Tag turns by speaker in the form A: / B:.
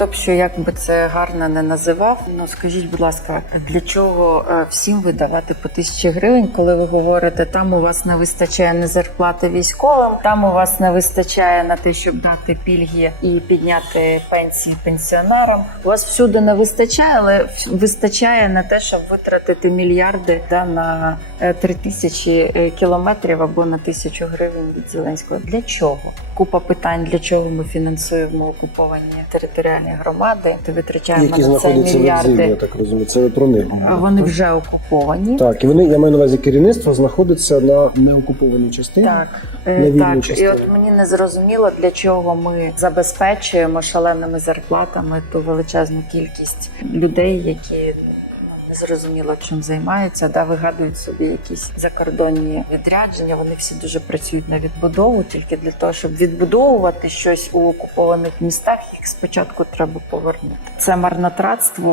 A: Хто б що як би це гарно не називав, ну скажіть, будь ласка, для чого е, всім видавати по тисячі гривень, коли ви говорите, там у вас не вистачає на зарплати військовим, там у вас не вистачає на те, щоб дати пільги і підняти пенсії пенсіонерам. У вас всюди не вистачає, але вистачає на те, щоб витратити мільярди да, на е, три тисячі е, кілометрів або на тисячу гривень від Зеленського. Для чого? Купа питань, для чого ми фінансуємо окуповані територіальні громади, то витрачаємо
B: Які
A: на це
B: знаходяться в землі, я так розумію. Це про них
A: Вони вже окуповані.
B: Так, і вони, я маю на увазі, керівництво знаходиться на неокупованій частині.
A: Так, е,
B: На так
A: так. І от мені не зрозуміло, для чого ми забезпечуємо шаленими зарплатами ту величезну кількість людей, які не зрозуміло чим займаються, да вигадують собі якісь закордонні відрядження. Вони всі дуже працюють на відбудову, тільки для того, щоб відбудовувати щось у окупованих містах, їх спочатку треба повернути. Це марнотратство.